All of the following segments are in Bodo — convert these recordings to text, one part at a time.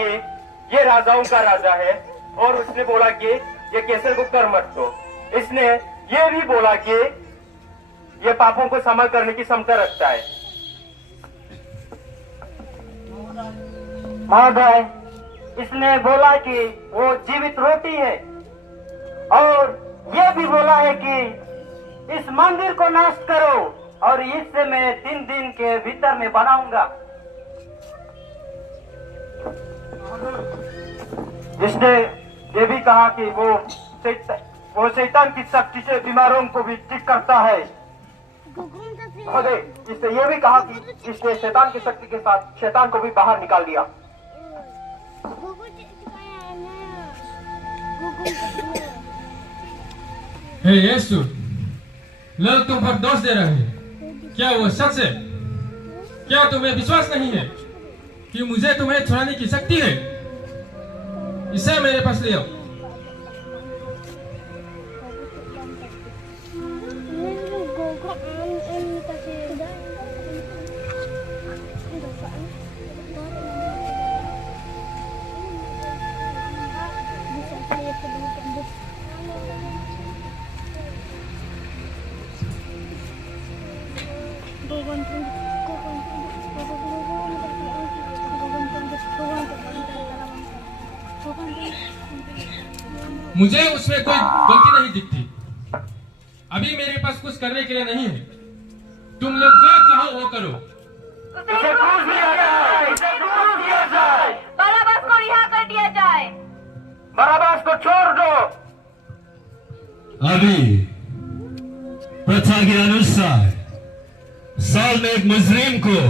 कि ये राजाओं का राजा है और उसने बोला कि ये केसर को कर मत दो। इसने ये भी बोला कि ये पापों को क्षमा करने की क्षमता रखता है। महोदय, इसने बोला कि वो जीवित रोटी है और ये भी बोला है कि इस मंदिर को नष्ट करो और इससे मैं 3 दिन के भीतर में बनाऊंगा। इसने ये भी कहा कि वो शैतान की शक्ति से बीमारों को भी ठीक करता है। इसने ये भी कहा कि इसने शैतान की शक्ति के साथ शैतान को भी बाहर निकाल दिया। हे यीशु, लोग तुम पर दोष दे रहे हैं, क्या वो सच है? क्या तुम्हें विश्वास नहीं है कि मुझे तुम्हें छुड़ाने की शक्ति है? इसे मेरे पास ले आओ। मुझे उसमें कोई गलती नहीं दिखती। अभी मेरे पास कुछ करने के लिए नहीं है। तुम लोग जो चाहो वो करो। इसे क्रूस दिया जाए, इसे क्रूस दिया जाए। बराबस को रिहा कर दिया जाए। बराबस को छोड़ दो। अभी प्रथा के अनुसार साल में एक मुजरिम को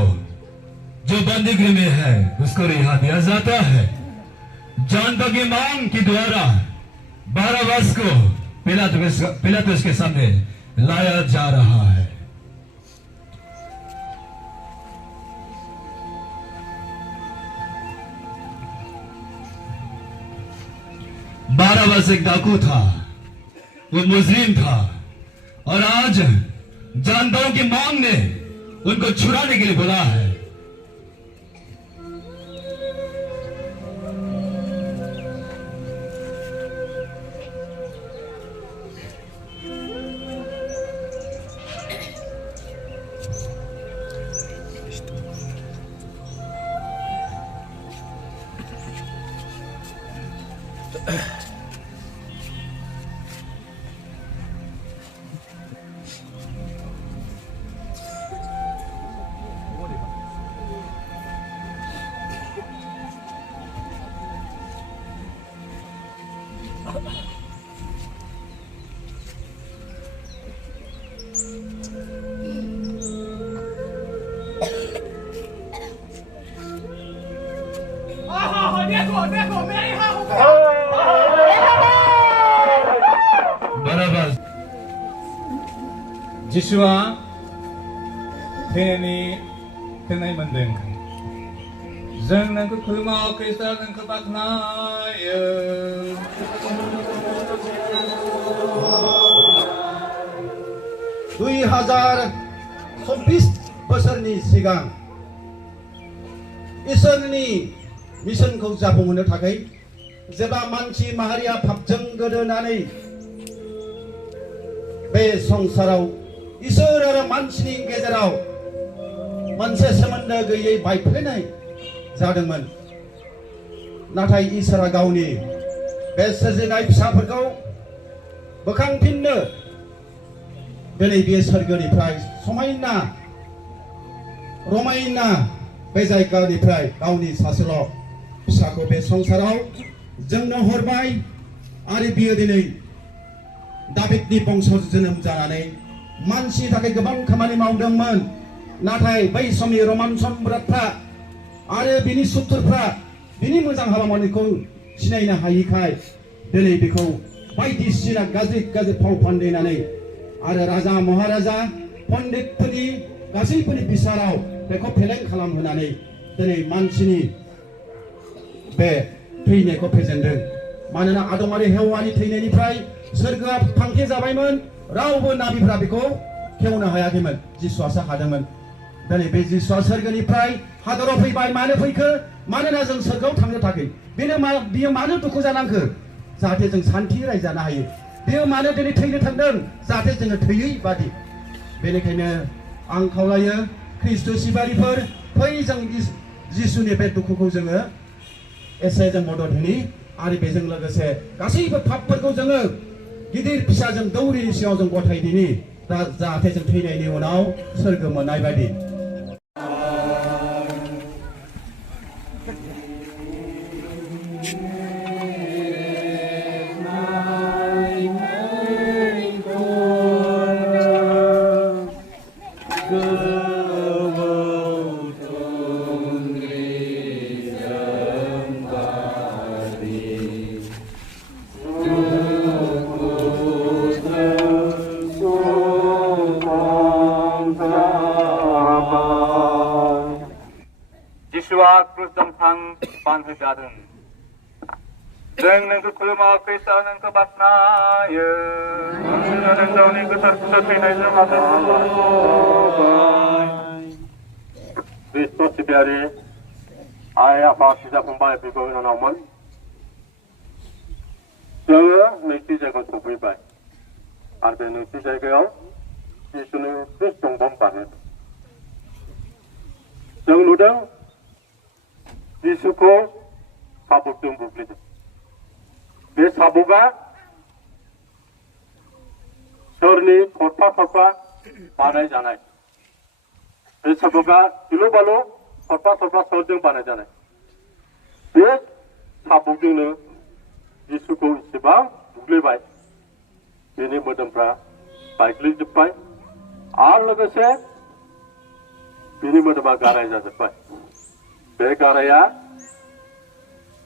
जो बंदीगृह में है उसको रिहा दिया जाता है। जानता की मांग के द्वारा बराबस को पिलातुस के सामने लाया जा रहा है। बराबस एक डाकू था, वो मुजरिम था और आज जानताओं की मांग ने उनको छुड़ाने के लिए बुला है। बराबस जिसुआ थैनानै थोनाय मोनदों। जों नोंखौ खुलुमो खृष्ट, नोंखौ बाख्नायो। 2024 बोसोरनि सिगां इसोरनि मिशनखौ जाफुंहोनो थाखाय जेब्ला मानसि माहारिया पापजों गोदोनानै बे संसाराव इसोर आरो मानसिनि गेजेराव मोनसे सोमोन्दो गैयै बायफ्लेनाय जादोंमोन। नाथाय इसोरा गावनि बे सोरजिनाय फिसाफोरखौ बोखांफिननो दिनै बे सोरगोनिफ्राय समायना रमायना बे जायगानिफ्राय गावनि सासेल' फिसाखौ बे संसाराव जोंनो हरबाय आरो बियो दिनै दाबिदनि बंश'आव जोनोम जानानै मानसिनि थाखाय गोबां खामानि मावदोंमोन। नाथाय बै समनि रमान सम्राटफ्रा आरो बिनि सुथुरफ्रा बिनि मोजां हाबा मावनायखौ सिनायनो हायिखाय दिनै बेखौ बायदिसिना गाज्रि गाज्रि फाव फान्दायनानै आरो राजा महाराजा पण्डितफोरनि गासैफोरनि बिसाराव बेखौ फेलें खालामहोनानै दिनै मानसिनि बे थैनायखौ फेजेनदों। मानोना आदम आरो हेवानि थैनायनिफ्राय सोरगोआ थांखे जाबायमोन, रावबो नाबिफ्रा बेखौ खेवनो हायाखैमोन, जिसुआसो हादोंमोन। दिनै बे जिसुआ सोरगोनिफ्राय हादराव फैबाय मानो फैखो मानोना जों सोरगोआव थांनो थाखाय बियो मानो दुखु जानांखो जाहाथे जों सान्थि रायजानो हायो बियो मानो दिनै थैनो थांदों जाहाथे जोङो थैयै बादि बेनिखायनो आं खावलायो ख्रिस्ट' सिबियारिफोर फै जों जिसुनि बे दुखुखौ जोङो एसे जों मदद होनि आरो बेजों लोगोसे गासैबो पापफोरखौ जोङो गिदिर फिसा जों दौरिनि सिगाङाव जों गथायदिनि जाहाथे जों थैनायनि उनाव सोरगो मोननाय बायदि 지수와 그루정상 반회자든 정는 그 굴마 그리스도는 그 바스나여 너는 정니 그 설부서 퇴는 좀 하소서 그리스도 지배하리 아야 바시자 공방에 비고는 나오면 정은 늑지제가 도부이바이 아베 늑지제가요 지수는 그리스도 본반에 정루등 지수코 사복등 부부리다. 내 사보가 서른이 겉파 반하잖아요. 내 사보가 일로발로 겉파 설등 반하잖아요. 내 사복등은 지수코 이시방 부글바이. बेनि मोदोमफ्रा बायग्लिजोब्बाय आरो लोगोसे बिनि मोदोमा गाराय जाजोब्बाय बे गाराया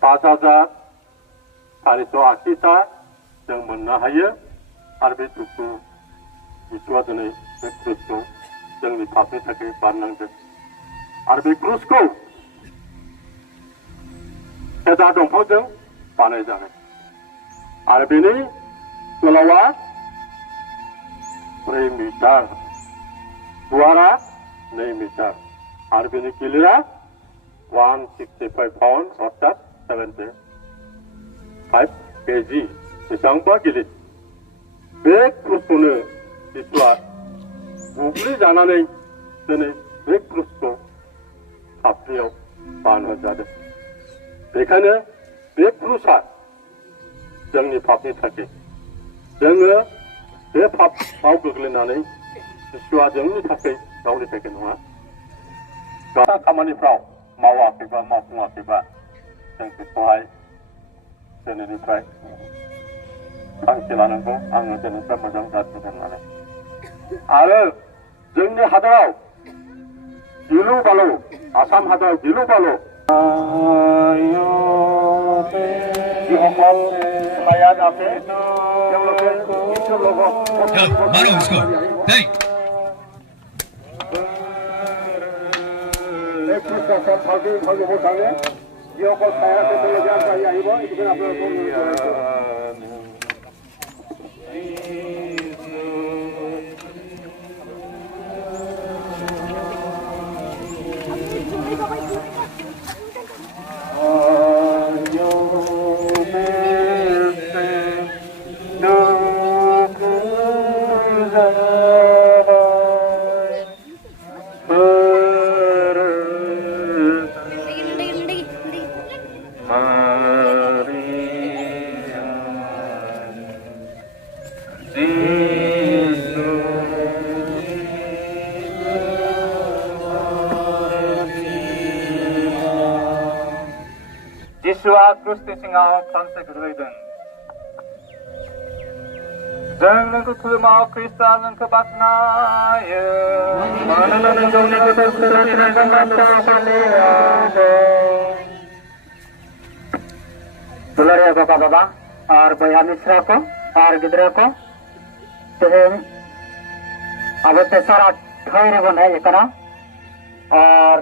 5,480टा जों मोननो हायो आरो बे दुखु जिसुआ दिनै बे क्रुसखौ जोंनि पापनि थाखाय बारनांदों आरो बे क्रुसखौ सेदा दंफांजों बानायजानाय आरो बेनि गोलावा 4 मिटार गुवारा 2 मिटार आरो बेनि गिलिरा 165 पाउन्ड अर्थात 75 केजि बेसेबांबा गिलिर बे क्रुसखौनो जिसुआ बुग्लिजानानै दिनै बे क्रुसखौ फाफ्लियाव बानहोजादों बेखायनो बे क्रुसआ जोंनि पापनि थाखाय जोङो बे पापआव गोग्लैनानै जिसुआ जोंनि थाखाय गावनि थाखाय नङा गासै खामानिफ्राव मावाखैबा मावफुङाखैबा जों बेखौहाय दिनैनिफ्राय थांखि लानांगौ आङो दिनैनिफ्राय मोजां जाथिगोन होननानै आरो जोंनि हादराव गिलु बालु आसाम हादराव गिलु बालु जिहकल जाते मारो उसको नहीं भाग्य 못하네 जिहकल 사야한테 들려지 않다 이거 이건 앞으로 जिसुआ क्रुसनि सिङाव खनसे गोग्लैदों जों नोंखौ खुलुमो ख्रिस्टआ नोंखौ बाख्नायो मानोना नों गावनि गोथार खुसानि दुलारिया बाबा बाबा और बया मिश्रा को और गिद्रा को तेहें अब तेसारा ठहरे बन है एकरा और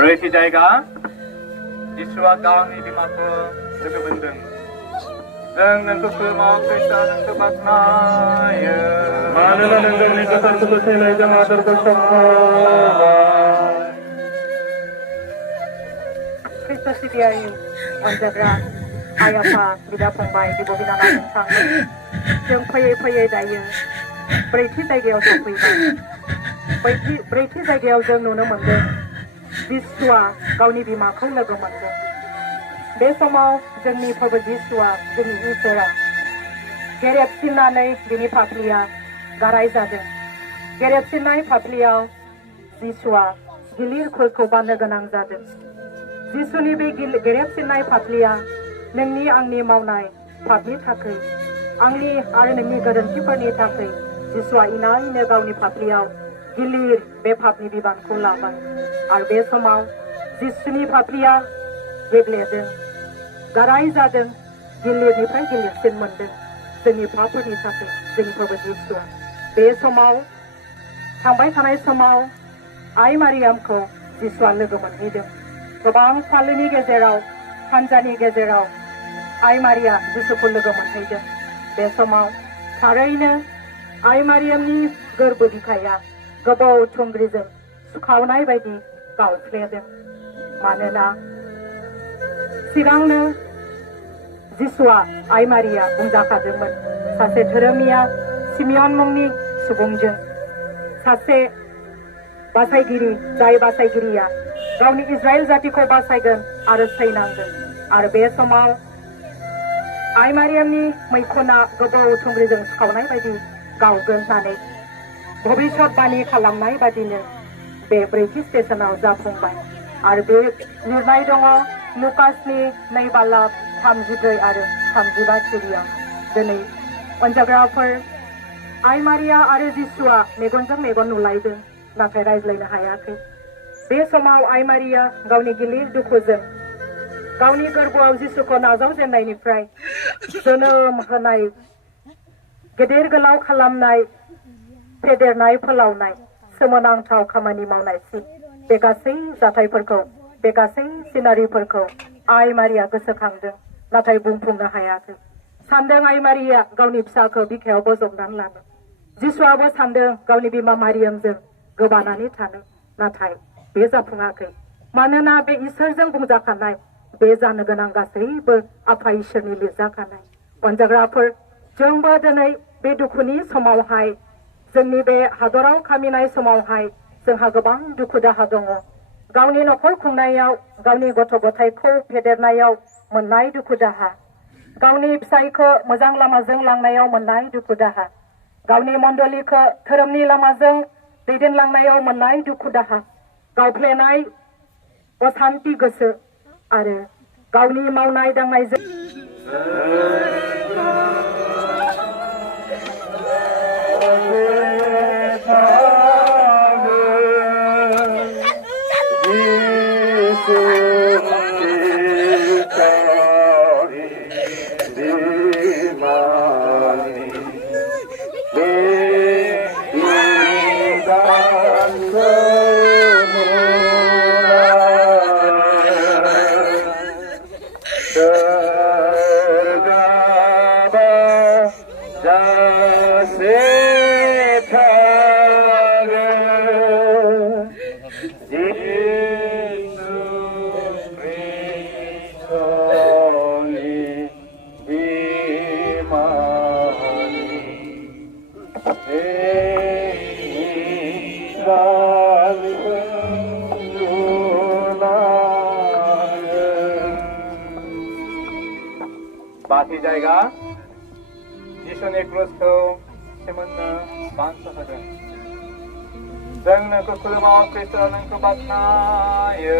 Berarti jaga Yesusआ गावनि बिमाखौ लोगो मोनदों जों नोंखौ खुलुमो ख्रिस्ट नोंखौ बाख्नायो मानोना नों गावनि गोथारखौ थैनायजों आदरखौ संहोबाय Kristus sibiayi अनजाग्रा आइ आफा बिदा फंबाय बिब' बिनानाव नोंथां जों फैयै दायो ब्रैथि जायगायाव सफैबाय ब्रैथि जायगायाव जों नुनो मोनदों जिसुआ गावनि बिमाखौ लोगो मोनदों बे समाव जोंनि प्रभु जिसुआ जोंनि इसोरा गेरेबसिननानै बिनि फाफ्लिया गाराय जादों गेरेबसिननाय फाफ्लियाव जिसुआ गिलिर खुरखौ बाननो गोनां जादों जिसुनि बे गेरेबसिननाय फाफ्लिया नोंनि आंनि मावनाय पापनि थाखाय आंनि आरो नोंनि गोरोन्थिफोरनि थाखाय जिसुआ इनायनो गावनि फाफ्लियाव गिलिर बे पापनि बिबानखौ लाबाय आरो बे समाव जिसुनि फाफ्लिया गेब्लेदों गाराय जादों गिलिरनिफ्राय गिलिरसिन मोनदों जोंनि पापफोरनि थाखाय जोंनि प्रभु जिसुआ बे समाव थांबाय थानाय समाव आइ मारियामखौ जिसुआ लोगो मोनहैदों गोबां फालोनि गेजेराव हानजानि गेजेराव आइ मारिया जिसुखौ लोगो मोनहैदों बे समाव थारैनो आइ मारियामनि गोरबो बिखाया गोबाव थुंग्रिजों सुखावनाय बायदि गावफ्लेदों मानोना सिगांनो जिसुआ आइ मारिया बुंजाखादोंमोन सासे धोरोमिया सिमियन मुंनि सुबुंजों सासे बासायगिरि जाय बासायगिरिया गावनि इजराइल जातिखौ बासायगोन आरो सैनांगोन आरो बे समाव आइ मारियामनि मैखुना गोबाव थुंग्रिजों सुखावनाय बायदि गावगोन होननानै भबिष्यतबाणी खालामनाय बादिनो बे ब्रैथि स्टेशनाव जाफुंबाय आरो बे लिरनाय दङ लुकासनि 2:34 आरो 35 सिरियाव दिनै अनजाग्राफोर आइ मारिया आरो जिसुआ मेगनजों मेगन नुलायदों नाथाय रायज्लायनो हायाखै बे समाव आइ मारिया गावनि गिलिर दुखुजों गावनि गोरबोआव जिसुखौ नाजावजेननायनिफ्राय जोनोम होनाय गेदेर गोलाव खालामनाय फेदेरनाय फोलावनाय सोमोनांथाव खामानि मावनायसिम बे गासै जाथायफोरखौ बे गासै सिनारिफोरखौ आइ मारिया गोसोखांदों नाथाय बुंफुंनो हायाखै सानदों आइ मारिया गावनि फिसाखौ बिखायाव बजबनानै लानो जिसुआबो सानदों गावनि बिमा मारियामजों गोबानानै थानो नाथाय बे जाफुङाखै मानोना बे इसोरजों बुंजाखानाय बे जानो गोनां गासैबो आफा इसोरनि लिरजाखानाय अनजाग्राफोर जोंबो दिनै बे दुखुनि समावहाय जोंनि बे हादराव खामिनाय समावहाय जोंहा गोबां दुखु दाहा दङ गावनि न'खर खुंनायाव गावनि गथ' गथायखौ फेदेरनायाव मोननाय दुखु दाहा गावनि फिसायखौ मोजां लामाजों लांनायाव मोननाय दुखु दाहा गावनि मण्डलिखौ धोरोमनि लामाजों दैदेनलांनायाव मोननाय दुखु दाहा गावफ्लेनाय असान्ति गोसो आरो गावनि मावनाय दांनायजों बाथि जायगा जिसुनि क्रुसखौ सोमोन्दो बानस'होदों जों नोंखौ खुलुमो ख्रिस्ट नोंखौ बाख्नायो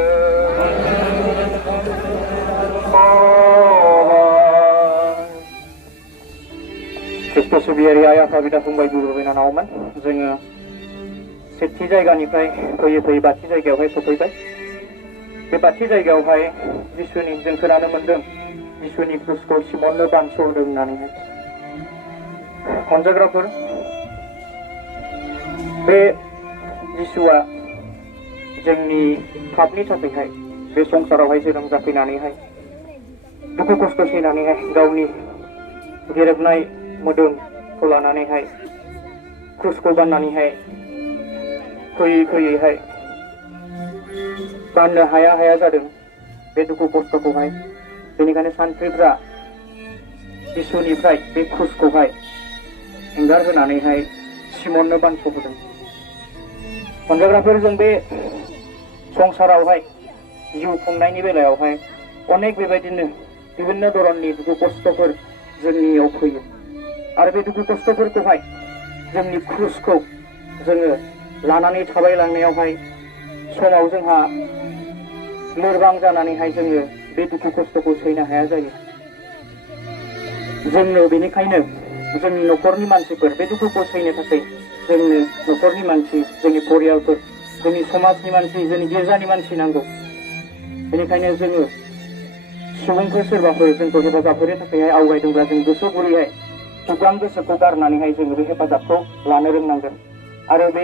ख्रिस्ट सिबियारि आइ आफा बिदा फंबाय बिब' बिनानावमोन जोङो सेथि जायगानिफ्राय फैयै बाथि जायगायावहाय सफैबाय बे बाथि जायगायावहाय जिसुनि जों खोनानो मोनदों जिसुनि क्रुसखौ सिमननो बानस'दों होननानैहाय। अनजाग्राफोर, बे जिसुआ जोंनि पापनि थाखायहाय बे संसारावहाय जोनोम जाफैनानैहाय दुखु खस्थ' सैनानैहाय गावनि गेरेबनाय मोदोमखौ लानानैहाय क्रुसखौ बाननानैहाय फैयै फैयैहाय बाननो हाया जादों बे दुखु खस्थ'खौहाय। बेनिखायनो सानथ्रिफ्रा जिसुनिफ्राय बे क्रुसखौहाय एंगार होनानैहाय सिमननो बानस'होदों। अनजाग्राफोर, जों बे संसारावहाय जिउ खुंनायनि बेलायावहाय अनेक बेबायदिनो बिभिन्न धरननि दुखु खस्थ'फोर जोंनियाव फैयो आरो बे दुखु खस्थ'फोरखौहाय जोंनि क्रुसखौ जोङो लानानै थाबायलांनायावहाय समाव जोंहा लोरबां जानानैहाय जोङो बे दुखु खस्थ'खौ सैनो हाया जायो। जोंनो बेनिखायनो जोंनि न'खरनि मानसिफोर बे दुखुखौ सैनो थाखाय जोंनो न'खरनि मानसि, जोंनि परियालफोर, जोंनि समाजनि मानसि, जोंनि गिर्जानि मानसि नांगौ। बेनिखायनो जोङो सुबुंफोर सोरबाफोर जोंखौ हेफाजाब होनो थाखायहाय आवगायदोंब्ला जों गोसो गुरैहाय खुगाम गोसोखौ गारनानैहाय जोङो बे हेफाजाबखौ लानो रोंनांगोन आरो बे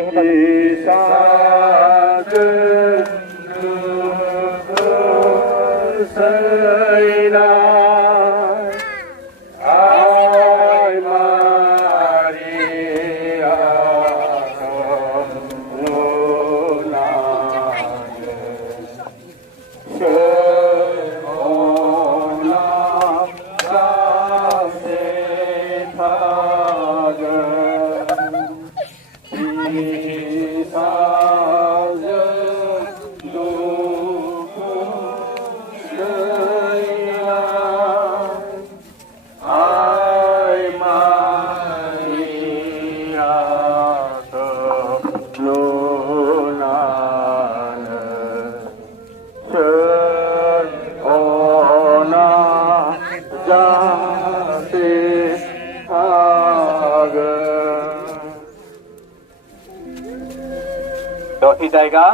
दथि जायगा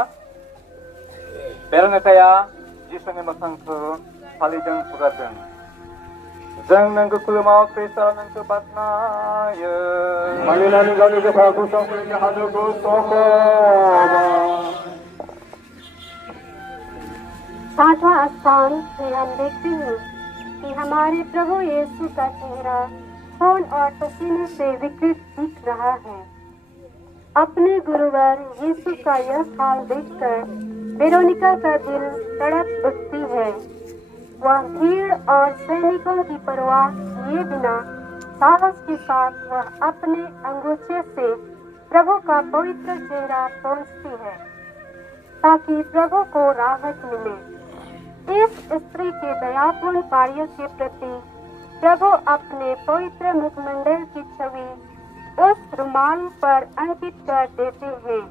बेलमेथाया जिसुनि मोखांखौ फालिजों हुगारदों। जों नोंखौ खुलुमाव ख्रिस्टआ नोंखौ बाख्नायो। मानिनानै गावनि गोथार खुसाफोरनि हादरखौ सखोमा। पांचवा स्थान से हम देखते हैं कि हमारे प्रभु यीशु का चेहरा खून और पसीने से विकृत दिख रहा है। अपने गुरुवर यीशु का यह हाल देखकर वेरोनिका का दिल तड़प उठती है। वह भीड़ और सैनिकों की परवाह किए बिना साहस के साथ वह अपने अंगूठे से प्रभु का पवित्र चेहरा पोंछती है ताकि प्रभु को राहत मिले। इस स्त्री के दयापूर्ण कार्य के प्रति प्रभु अपने पवित्र मुखमंडल की छवि उस रुमाल पर अंकित कर देते हैं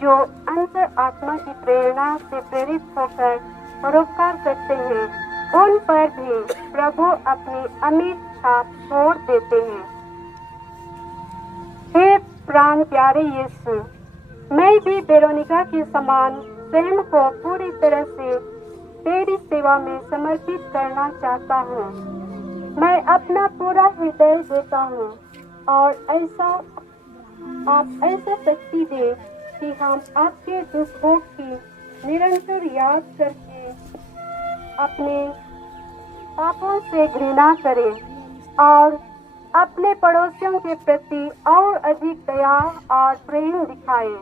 जो अंतर आत्मा की प्रेरणा से प्रेरित होकर परोपकार करते हैं। उन पर भी प्रभु अपनी अमिट छाप छोड़ देते हैं। हे प्राण प्यारे यीशु, मैं भी वेरोनिका के समान स्वयं को पूरी तरह से तेरी सेवा में समर्पित करना चाहता हूँ। मैं अपना पूरा हृदय देता हूँ और आप ऐसा शक्ति दे कि हम आपके दुख भोग की निरंतर याद करके अपने पापों से घृणा करें और अपने पड़ोसियों के प्रति और अधिक दया और प्रेम दिखाएं।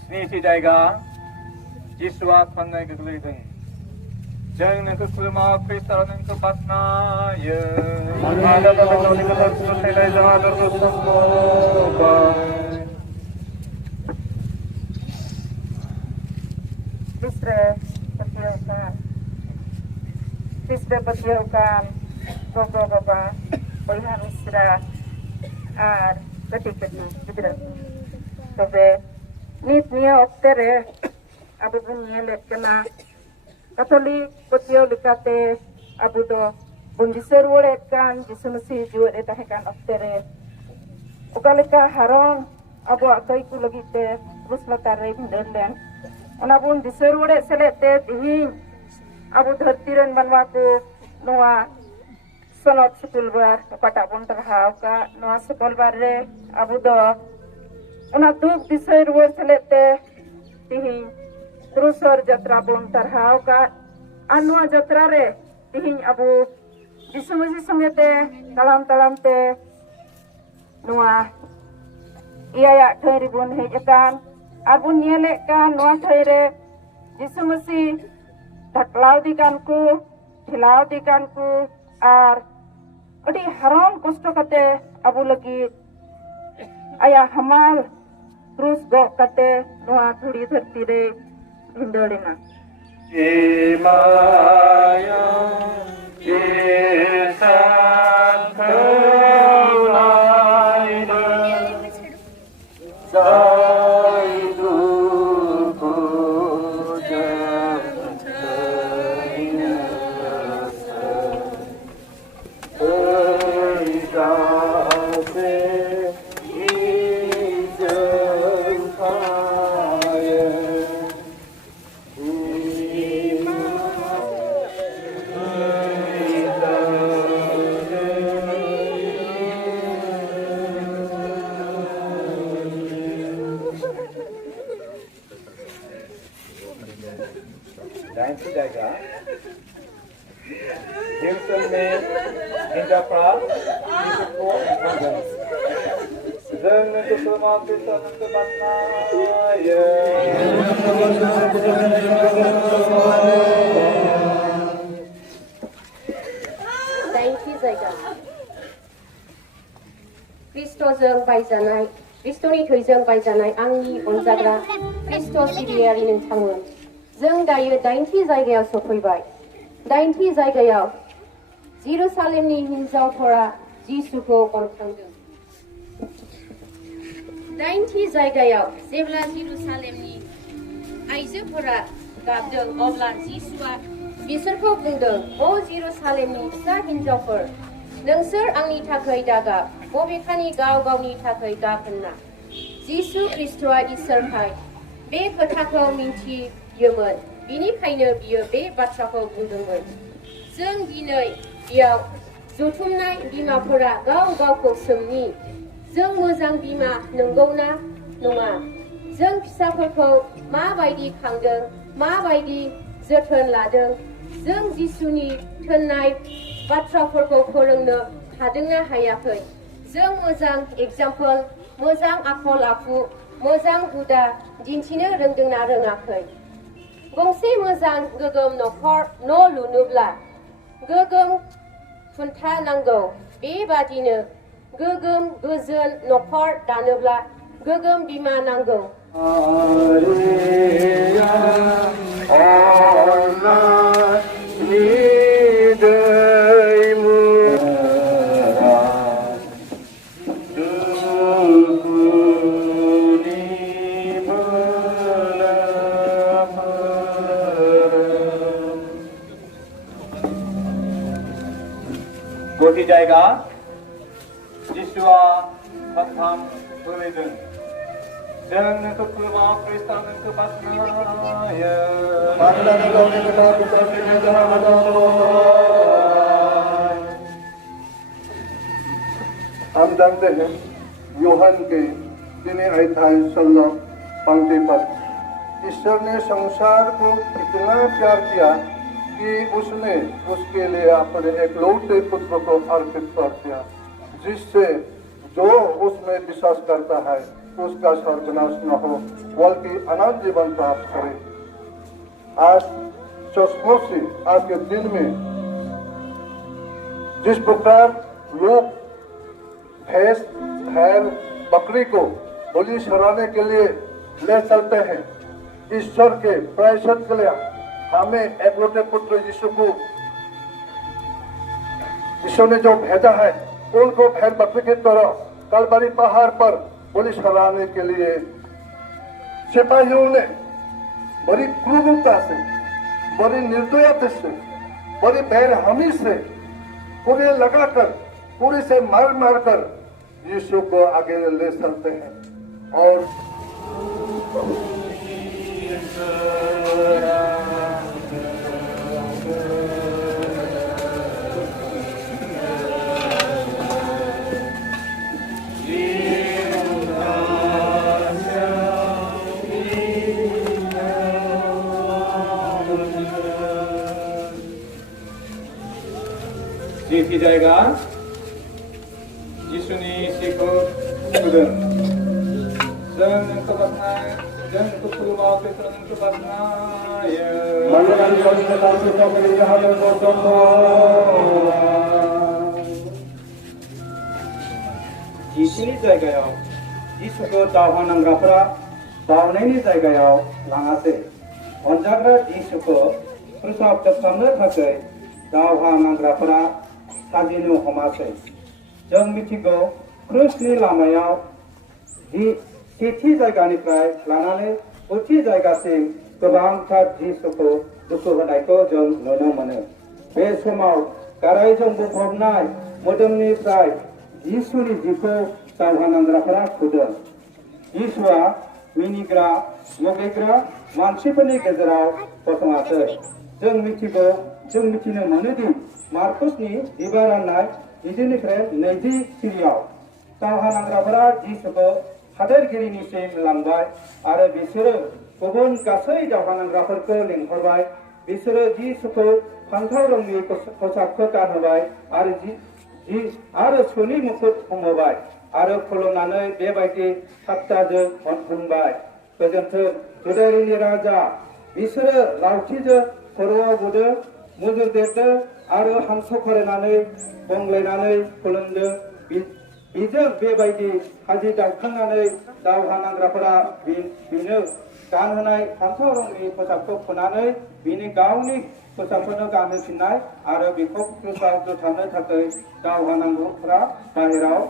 स्निथि जायगा जिसुआ खांनाय गोग्लैदों जों नोंखौ खुलुमा खृष्टआव नोंखौ बाख्नायो आदा बाबा गावनि गथ'खौ थैनाय जाहादरखौ सम्भबाय Krisda Patiaukan Bapak Bapak Boyha Misra Ar Ketik-ketik Gidra Tobe Nit niya oktere Abu pun niya let kena Katolik Patiau likate Abu do Bundisir wulet kan Jisu Mesih juat etahekan oktere Ukalika haron Abu akai ku lagi te Terus latare hinderlen Ona pun disir wulet selete Dihin Abu tertiran banwaku Noa Sonot sekul bar Patak pun terhau ka Noa sekul barre Abu do Una duk disir wulet selete Dihin Terusor jatra pun terhau ka Anua jatra re Dihin abu Disumasi sungete Talam-talam te Noa Iya ya thai pun hejakan Arbun nyelek kan Noa thai re Disumasi Taklau dikanku, hilau dikanku, ar, adi haram kosto kate abu lagi, ayah hamal, terus go kate noa thudi dharti re hindolina. Imaya isan kaulaina saidu Nanti jaga, Houston में हिंदाप्रा इसको इंसान जंग तो समाप्त संत बन्नाये दाइनथि जायगा ख्रिस्ट'जों बायजानाय ख्रिस्ट'नि थैजों बायजानाय आंनि अनजाग्रा ख्रिस्ट' सिबियारि नोंथांमोन जों दायो दाइनथि जायगायाव सफैबाय दाइनथि जायगायाव जेरुसालेमनि हिनजावफोरा जिसुखौ अनखांदों दाइनथि जायगायाव जेब्ला जेरुसालेमनि आइजोफोरा गाबदों अब्ला जिसुआ बिसोरखौ बुंदों ओ जेरुसालेमनि फिसा हिनजावफोर नोंसोर आंनि थाखाय दागाब बबेखानि गाव गावनि थाखाय गाब होनना जिसु ख्रिस्ट'आ इसोरखाय बे खोथाखौ मिन्थियोमोन बिनिखायनो बियो बे बाथ्राखौ बुंदोंमोन जों दिनै बेयाव जथुमनाय बिमाफोरा गाव गावखौ सोंनि जों मोजां बिमा नंगौना नङा जों फिसाफोरखौ माबायदि खांदों माबायदि जोथोन लादों जों जिसुनि थोननाय बाथ्राफोरखौ फोरोंनो हादोंना हायाखै जों मोजां एग्जाम्पल मोजां आखल आखु मोजां हुदा दिन्थिनो रोंदोंना रोङाखै गंसे मोजां गोगोम न'खर न' लुनोब्ला गोगोम खुन्था नांगौ बेबादिनो गोगोम गोजोन न'खर दानोब्ला गोगोम बिमा नांगौ Boti jaga Yesua Patham Buridun Jangan nengku kelima Krista nengku pasnaya Padahal kau nengku kita berinya jangan हम जानते हैं यूहन के 3:16 पंक्ति पर ईश्वर ने संसार को इतना प्यार किया कि उसने उसके लिए अपने एक लौटे पुत्र को अर्पित कर दिया, जिससे जो उसमें विश्वास करता है उसका सर्वनाश न हो बल्कि अनंत जीवन प्राप्त करे। आज चौसमोसी आज के दिन में जिस प्रकार लोग भैंस बैल बकरी को बलि चढ़ाने के लिए ले चलते हैं, ईश्वर के प्रायश्चित के लिए हमें एकलौते पुत्र यीशु को ईश्वर ने जो भेजा है उनको भेड़ बकरी की तरह कलवरी पहाड़ पर बलि चढ़ाने के लिए सिपाहियों ने बड़ी क्रूरता से, बड़ी निर्दयता से, बड़ी बेरहमी से पूरे लगाकर पूरे से मार मार कर यीशु को आगे ले चलते हैं। और की जाएगा यीशुनि सिखौ नुदों जों नोंखौ बाख्नाय जों नोंखौ खुलुमाव पेट्र नोंखौ बाख्नायो यीशुनि जायगायाव यीशुखौ दावहा नांग्राफोरा बावनायनि जायगायाव लाङासै, अनजाग्रा यीशुखौ फोसाबनो थाखाय दावहा नांग्राफोरा साजिनो हमासै। जों मिथिगौ क्रुसनि लामायाव सेथि जायगानिफ्राय लानानै उथि जायगासिम गोबांथार यीशुखौ दुखु होनायखौ जों नुनो मोनो। बे समाव गारायजों बुंफबनाय मोदोमनिफ्राय यीशुनि जिखौ दावहा नांग्राफोरा खुदों। यीशुआ मिनिग्रा मुगैग्रा मानसिफोरनि गेजेराव गसङासै। जों मिथिनो मोनोदि मार्कुसनि बिबार राननाय 20 सिरियाव दावहा नांग्राफोरा यीशुखौ हादोरगिरिनिसिम लांबाय आरो बिसोरो गुबुन गासै दावहा नांग्राफोरखौ लिंहरबाय। बिसोरो यीशुखौ फान्थाव रंनि खसाबखौ गानहोबाय आरो सुनि मुकुट हमहोबाय आरो खुलुमनानै बेबायदि ठाट्टाजों बुंबाय, गोजोन्थों जुदायारिनि राजा। बिसोरो लावथिजों खर'आव बुदों, मुजुर देरदों आरो हांसो फरायनानै गंग्लायनानै खुलुमदों। बिजों बेबायदि हाजि दावखांनानै दावहा नांग्राफोरा बिनो गानहोनाय फान्थाव रंनि खसाबखौ फुनानै बिनि गावनि खसाबखौनो गानहोफिननाय आरो बिखौ क्रुसाव दोथाबनो थाखाय दावहा नांग्राफोरा बाहेराव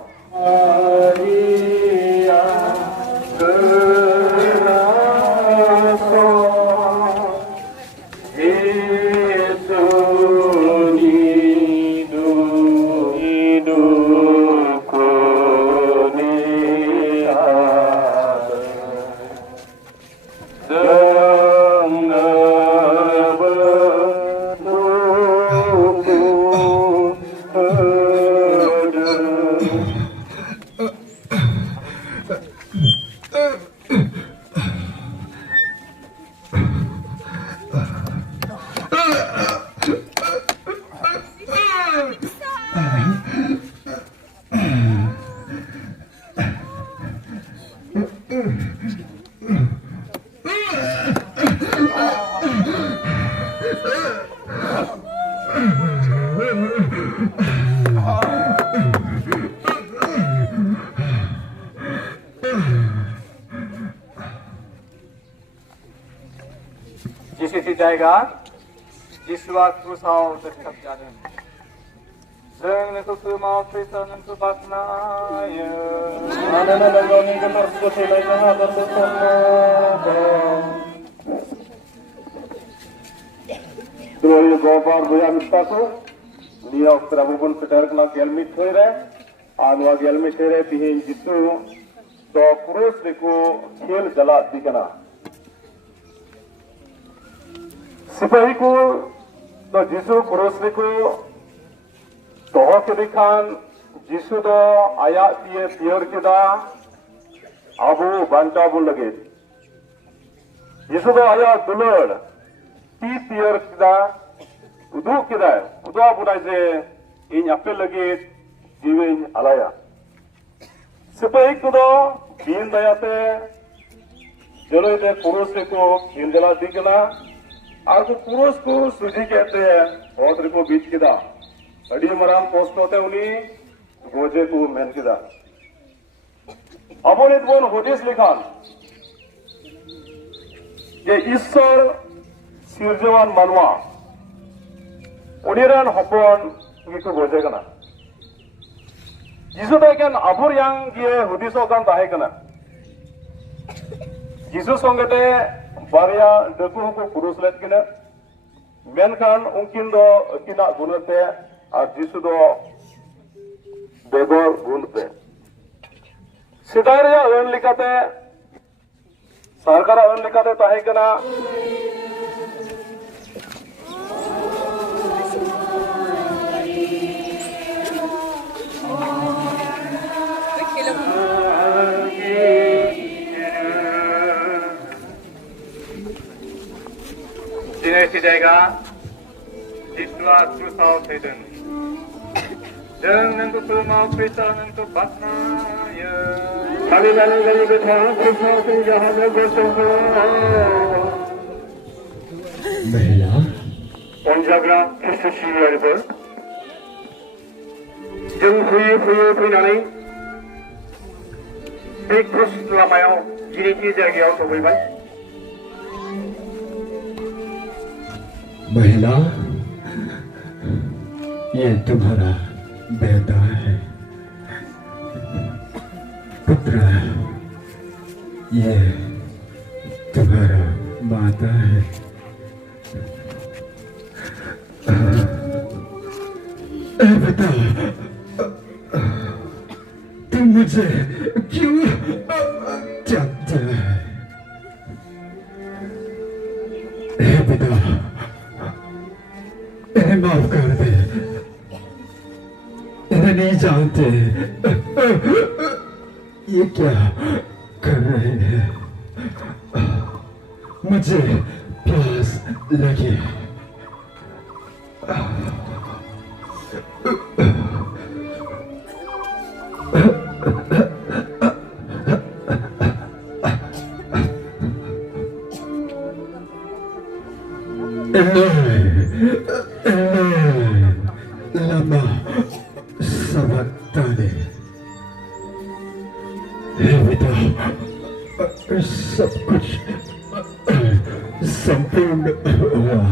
जायगा यीशुआ क्रुसाव दोथाबजादों। जों नोंखौ खुलुमाव पेट्र नोंखौ बाख्नायो। मानोना नों गावनि गोथारखौ थैनायजों आदरखौ Doy gopar buya mistaku, niya okrabubun kedarak na gelmi thoire, anwa gelmi thoire tihin jitu, to kurus liku khel jala dikana. सिपाही को तो जिसु पुरुष को तोह के दिखान जिसु तो आया पिए पियर के दा अबू बंटा बुल लगे जिसु तो आया दुलड़ ती पियर के दा uduk kita, uduk budai je ini apa lagi jiwin alaya. Sebaik tu do bin dayate जलो इधर पुरुष को हिंदला दिखना आज पुरुष को सुजी कहते हैं और तेरे को बीच किदा अड़ी मराम पोस्ट होते उन्हीं गोजे को मेन किदा अब उन्हें बोल होदिस लिखा ये ईश्वर सिर्जवान मनवा उन्हें हपन ये को गोजे कना जिसो देखन अबुर यांग ये होदिस होगान ताहे कना जिसु संगते बारिया डकु को पुरुष लेत किना मेनखान उनकिन दो किना गुणते और जिसु दो बेगोर गुणते सिदारिया अन लिखाते सरकार अन लिखाते ताहे कना दिनै जायगा जिसुआ सुसाव फैदों जों नोंखौ खुलुमाव खृष्ट नोंखौ बाख्नायो खालि गालि गोथां खृष्ट फैजाहानो गोसोखौ महिला अनजाग्रा खृष्ट सिबियारिफोर जों फैनानै बे क्रुस लामायाव गिरिनि जायगायाव सफैबाय महिला ये तुम्हारा बेटा है पुत्र ये तुम्हारा माता है बेटा तुम मुझे क्यों चाहते है बेटा इन्हें माफ कर दे इन्हें नहीं जानते ये क्या कर रहे हैं मुझे प्यास लगी lama sabatane बेटा सब कुछ संपूर्ण हुआ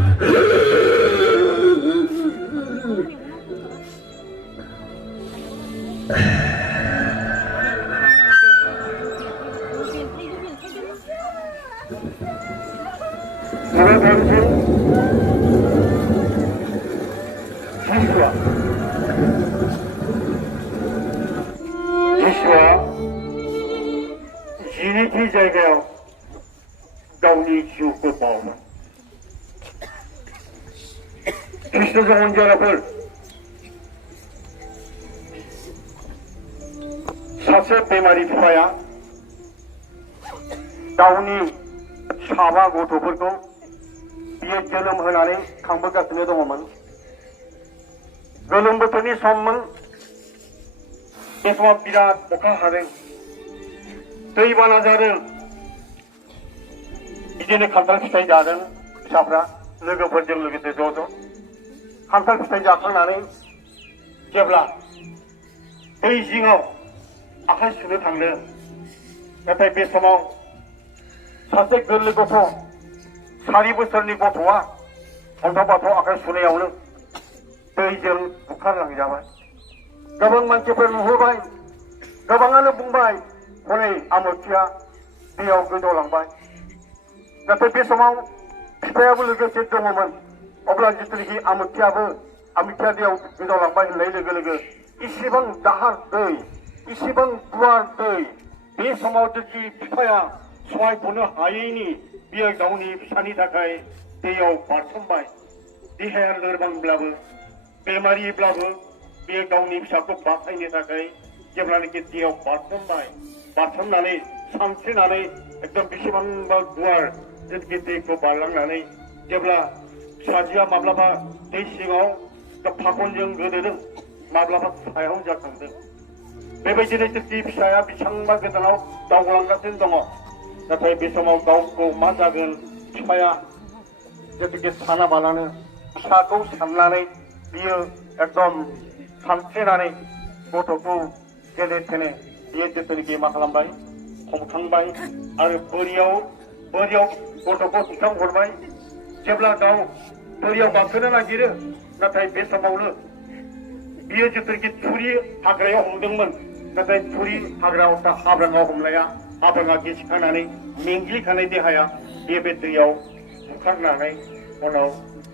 जीने की जगह गावनी जिउखौ बावो कृष्णजों अनजानाफोर सासे बेमारि बिफाया गावनि साबा गथ'फोरखौ बियो जोनोम होनानै खांबोगासिनो दङमोन गोलोम बोथोरनि सममोन बे समाव बिराद अखा हादों दैबाना जादों बिदिनो खान्थाल फिथाइ जादों फिसाफ्रा लोगोफोरजों लोगोसे ज' ज' खान्थाल फिथाइ जाखांनानै जेब्ला दै जिङाव आखाइ सुनो थांदों नाथाय बे समाव सासे गोरलै गथ' 4 बोसोरनि गथ'आ अन्थाव बाथाव आखाइ सुनायावनो दैजों बुखारलांजाबाय गोबां मानसिफोर नुहरबाय गोबाङानो बुंबाय हनै आमुथिया दैयाव गोदौलांबाय नाथाय बे समाव बिफायाबो लोगोसे दङमोन अब्ला जितुनिखि आमुथिया दैयाव गोदौलांबाय होननाय लोगो लोगो इसेबां दाहार दै इसेबां गुवार दै बे समाव जुदि बिफाया सहायख'नो हायैनि बियो गावनि फिसानि थाखाय दैयाव बारसोमबाय देहाया लोरबांब्लाबो बेमारिब्लाबो बियो गावनि फिसाखौ बासायनो थाखाय जेब्लानाखि दैयाव बारसोमनानै सानस्रिनानै एकदम बेसेबांबा गुवार दैखौ बारलांनानै जेब्ला फिसाजोआ माब्लाबा दै सिङाव फाखनजों गोदोदों माब्लाबा सायाव जाखांदों बेबायदिनो जोंनि फिसाया बेसेबांबा गोजानाव दावगालांगासिनो दङ नाथाय बे समाव गावखौ मा जागोन बिफाया जेतुके सानाबालानो फिसाखौ साननानै बियो एकदम सानस्रिनानै गथ'खौ गेले थेने बियो जेतुके मा खालामबाय हमखांबाय आरो बोरियाव गथ'खौ थिखांहरबाय जेब्ला गाव बोरियाव गाखोनो नागिरो नाथाय बे समावनो बियो जेतुके थुरि हाग्रायाव हमदोंमोन नाथाय थुरि हाग्रायाव हाब्राङाव हमनाया हाब्राङा गिसिखानानै मेंग्लिखानाय देहाया बे दैयाव बुखारनानै उनाव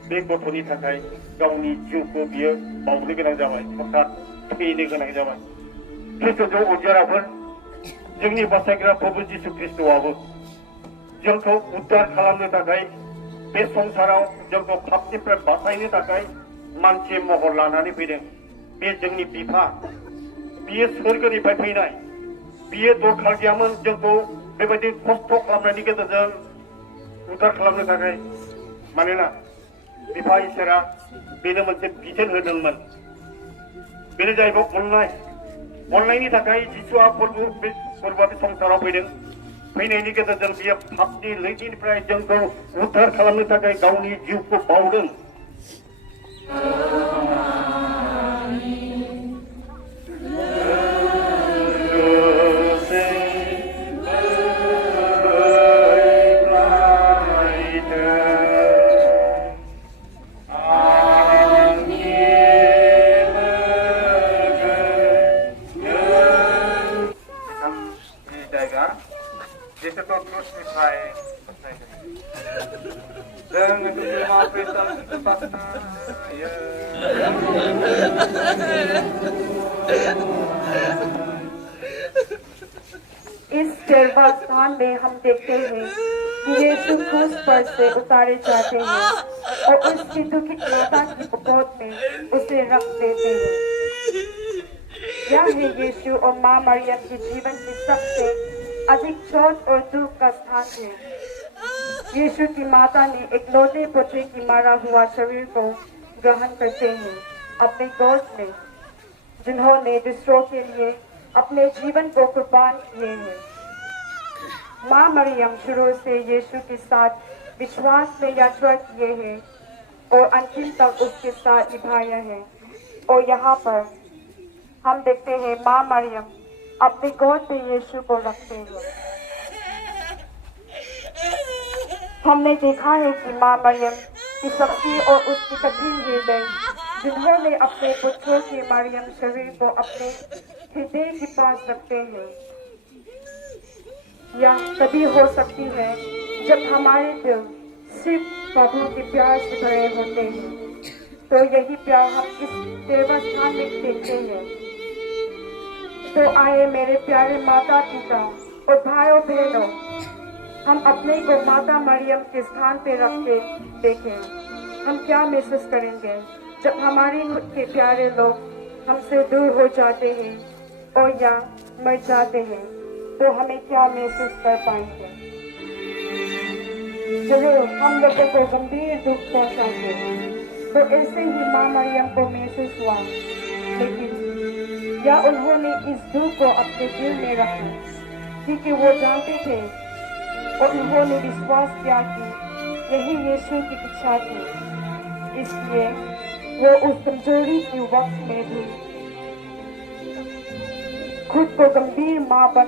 बे गथ'नि थाखाय गावनि जिउखौ बियो बावनो गोनां जाबाय अर्थात थैनो गोनां जाबाय खृष्टजों अनजाराफोर जोंनि बासायग्रा प्रभु जिसु ख्रिस्टआबो जोंखौ उद्धार खालामनो थाखाय बे संसाराव जोंखौ पापनिफ्राय बासायनो थाखाय मानसि महर लानानै फैदों बे जोंनि बिफा बियो सोरगोनिफ्राय फैनाय बियो दरखार गैयामोन जोंखौ बेबायदि खस्थ' खालामनायनि गेजेरजों उद्धार खालामनो थाखाय मानोना बिफा इसोरा बेनो मोनसे बिथोन होदोंमोन बेनो जाहैबाय अननायनि थाखाय जिसुआ फोरबोआरि संसाराव फैदों फैनायनि गेजेरजों बियो पापनि लैथोनिफ्राय जोंखौ उद्धार खालामनो थाखाय गावनि जिउखौ बावदों इस गिरवा स्थान में हम देखते हैं कि यीशु क्रूस पर से उतारे जाते हैं और उस दुखित माता की गोद में उसे रख देते हैं। यह है यीशु और माँ मरियम के जीवन की सबसे अधिक चोट और दुख का स्थान है। यीशु की माता ने एक लौटे पुत्र की मारा हुआ शरीर को ग्रहण करते हैं अपने गोद में जिन्होंने दूसरों के लिए अपने जीवन को कुर्बान किए हैं। माँ मरियम शुरू से यीशु के साथ विश्वास में यात्रा किए हैं और अंतिम तक उसके साथ निभाया है और यहाँ पर हम देखते हैं माँ मरियम अपनी गोद में यीशु को रखते हैं। हमने देखा है कि माँ मरियम की शक्ति और उसकी कठिन हृदय जिन्होंने अपने पुत्रों के मरियम शरीर को अपने हृदय के पास रखते हैं यह तभी हो सकती है जब हमारे दिल सिर्फ प्रभु के प्यार से भरे होते हैं तो यही प्यार हम इस देवस्थान में देखते हैं। तो आए मेरे प्यारे माता पिता और भाइयों बहनों हम अपने को माता मरियम के स्थान पे रख के देखें हम क्या महसूस करेंगे जब हमारे खुद के प्यारे लोग हमसे दूर हो जाते हैं और या मर जाते हैं तो हमें क्या महसूस कर पाएंगे। जरूर हम लोगों को गंभीर दुख पहुंचाएंगे तो ऐसे ही माँ मरियम को महसूस हुआ लेकिन या उन्होंने इस दुख को अपने दिल में रखा क्योंकि वो जानते थे और उन्होंने विश्वास किया कि यही यीशु की इच्छा थी इसलिए वो उस कमजोरी के वक्त में भी खुद को गंभीर माँ बन